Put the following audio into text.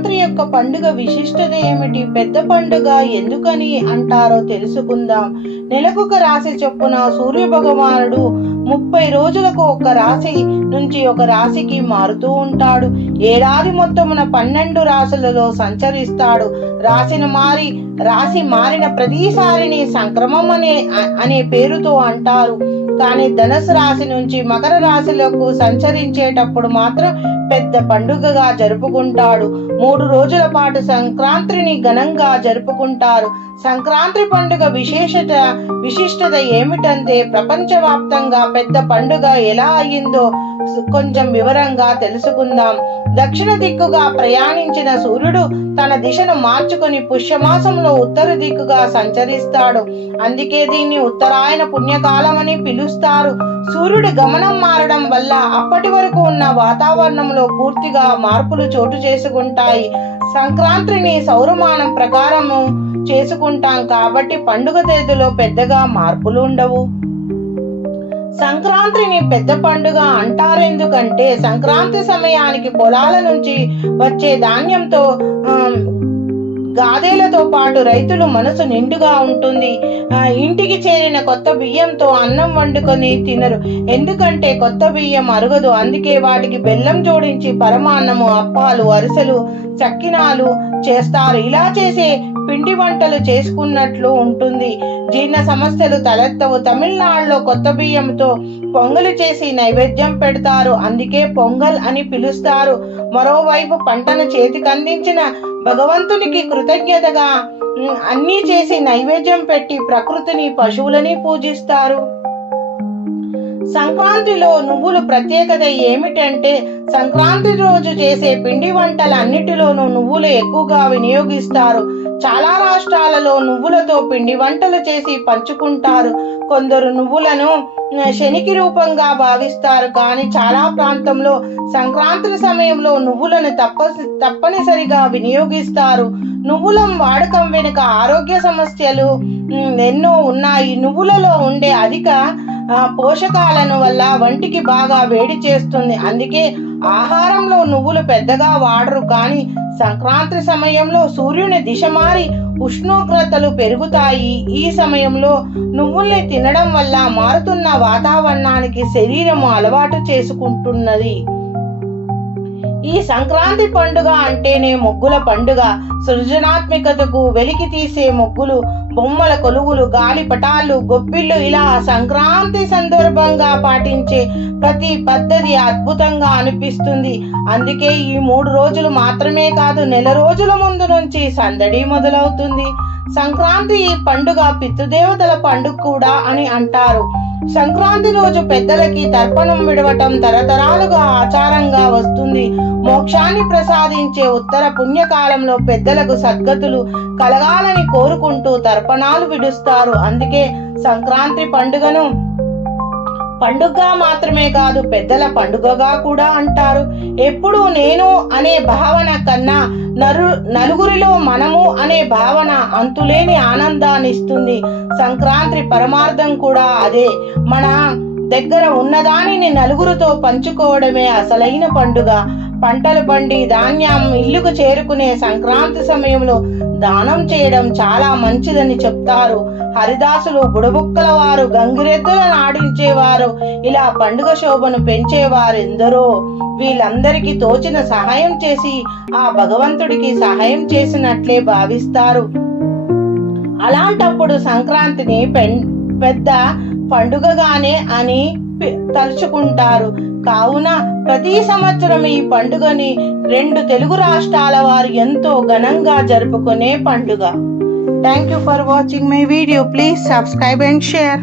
సంక్రాంతి యొక్క పండుగ విశిష్టత ఏమిటి? పెద్ద పండుగ ఎందుకని అంటారో తెలుసుకుందాం. నెలకొక రాశి చొప్పున సూర్య భగవానుడు ముప్పై రోజులకు ఒక రాశి నుంచి ఒక రాశికి మారుతూ ఉంటాడు. ఏడాది మొత్తమున పన్నెండు రాశులలో సంచరిస్తాడు. రాశిని మారి రాశి మారిన ప్రతిసారిని సంక్రమం అనే అనే పేరుతో అంటారు. కానీ ధనుసు రాశి నుంచి మకర రాశిలోకి సంచరించేటప్పుడు మాత్రం పెద్ద పండుగగా జరుపుకుంటాడు. మూడు రోజుల పాటు సంక్రాంతిని ఘనంగా జరుపుకుంటారు. సంక్రాంతి పండుగ విశేషత విశిష్టత ఏమిటంటే ప్రపంచవ్యాప్తంగా పెద్ద పండుగ ఎలా అయ్యిందో కొంచెం వివరంగా తెలుసుకుందాం. దక్షిణ దిక్కుగా ప్రయాణించిన సూర్యుడు తన దిశను మార్చుకొని పుష్యమాసంలో ఉత్తర దిక్కుగా సంచరిస్తాడు. అందుకే దీన్ని ఉత్తరాయణ పుణ్యకాలం అని పిలుస్తారు. సూర్యుడి గమనం మారడం వల్ల అప్పటి వరకు ఉన్న వాతావరణంలో పూర్తిగా మార్పులు చోటు చేసుకుంటాయి. సంక్రాంతిని సౌరమానం ప్రకారము చేసుకుంటాం కాబట్టి పండుగ తేదీలో పెద్దగా మార్పులు ఉండవు. సంక్రాంతిని పెద్ద పండుగ అంటారు ఎందుకంటే సంక్రాంతి సమయానికి పొలాల నుంచి వచ్చే ధాన్యంతో గాదేలతో పాటు రైతులు మనసు నిండుగా ఉంటుంది. ఆ, ఇంటికి చేరిన కొత్త బియ్యంతో అన్నం వండుకొని తినరు. ఎందుకంటే కొత్త బియ్యం అరగదు. అందుకే వాటికి బెల్లం జోడించి పరమాన్నము అప్పాలు అరిసెలు చక్కినాలు చేస్తారు. ఇలా చేసే పిండి వంటలు చేసుకున్నట్లు ఉంటుంది. జీర్ణ సమస్యలు తలెత్తవు. తమిళనాడులో కొత్త బియ్యంతో పొంగలు చేసి నైవేద్యం పెడతారు. అందుకే పొంగల్ అని పిలుస్తారు. మరోవైపు పంటను చేతికందించిన భగవంతునికి కృతజ్ఞతగా అన్నీ చేసి నైవేద్యం పెట్టి ప్రకృతిని పశువులని పూజిస్తారు. సంక్రాంతిలో నువ్వులు ప్రత్యేకత ఏమిటంటే సంక్రాంతి రోజు చేసే పిండి వంటల అన్నిటిలోనూ నువ్వులు ఎక్కువగా వినియోగిస్తారు. చాలా రాష్ట్రాలలో నువ్వులతో పిండి వంటలు చేసి పంచుకుంటారు. కొందరు నువ్వులను శనికి రూపంగా భావిస్తారు. కానీ చాలా ప్రాంతంలో సంక్రాంతి సమయంలో నువ్వులను తప్ప తప్పనిసరిగా వినియోగిస్తారు. నువ్వుల వాడకం వెనుక ఆరోగ్య సమస్యలు ఎన్నో ఉన్నాయి. నువ్వులలో ఉండే అధిక పోషకాలను వల్ల వంటికి బాగా వేడి చేస్తుంది. అందుకే ఆహారంలో నువ్వులు పెద్దగా వాడరు. కానీ సంక్రాంతి సమయంలో సూర్యుని దిశ మారి ఉష్ణోగ్రతలు పెరుగుతాయి. ఈ సమయంలో నువ్వుల్ని తినడం వల్ల మారుతున్న వాతావరణానికి శరీరము అలవాటు చేసుకుంటున్నది. ఈ సంక్రాంతి పండుగ అంటేనే ముగ్గుల పండుగ. సృజనాత్మకతకు వెలికి తీసే ముగ్గులు బొమ్మల కొలువులు గాలిపటాలు గొప్పిళ్ళు ఇలా సంక్రాంతి సందర్భంగా పాటించే ప్రతి పద్ధతి అద్భుతంగా అనిపిస్తుంది. అందుకే ఈ మూడు రోజులు మాత్రమే కాదు నెల రోజుల ముందు నుంచి సందడి మొదలవుతుంది. సంక్రాంతి ఈ పండుగ పితృదేవతల పండుగ కూడా అని అంటారు. సంక్రాంతి రోజు పెద్దలకి తర్పణం విడవటం తరతరాలుగా ఆచారంగా వస్తుంది. మోక్షాన్ని ప్రసాదించే ఉత్తర పుణ్యకాలంలో పెద్దలకు సద్గతులు కలగాలని కోరుకుంటూ తర్పణాలు విడుస్తారు. అందుకే సంక్రాంతి పండుగను పండుగ మాత్రమే కాదు పెద్దల పండుగగా కూడా అంటారు. ఎప్పుడు నేను అనే భావన కన్నా నరు నలుగురిలో మనము అనే భావన అంతులేని ఆనందాన్ని ఇస్తుంది. సంక్రాంతి పరమార్థం కూడా అదే. మన దగ్గర ఉన్నదానిని నలుగురితో పంచుకోవడమే అసలైన పండుగ. పంటలు పండి ధాన్యం ఇల్లుకు చేరుకునే సంక్రాంతి సమయంలో దానం చేయడం చాలా మంచిదని చెప్తారు. హరిదాసులు బుడబుక్కల వారు గంగిరెద్దులను ఆడించేవారు. ఇలా పండుగ శోభను పెంచేవారెందరో వీళ్ళందరికీ తోచిన సహాయం చేసి ఆ భగవంతుడికి సహాయం చేసినట్లే భావిస్తారు. అలాంటప్పుడు సంక్రాంతిని పెన్- పెద్ద పండుగగానే అని తలుచుకుంటారు. కావున ప్రతి సంవత్సరం ఈ పండుగని రెండు తెలుగు రాష్ట్రాల వారు ఎంతో ఘనంగా జరుపుకునే పండుగ. Thank you for watching my video please subscribe and share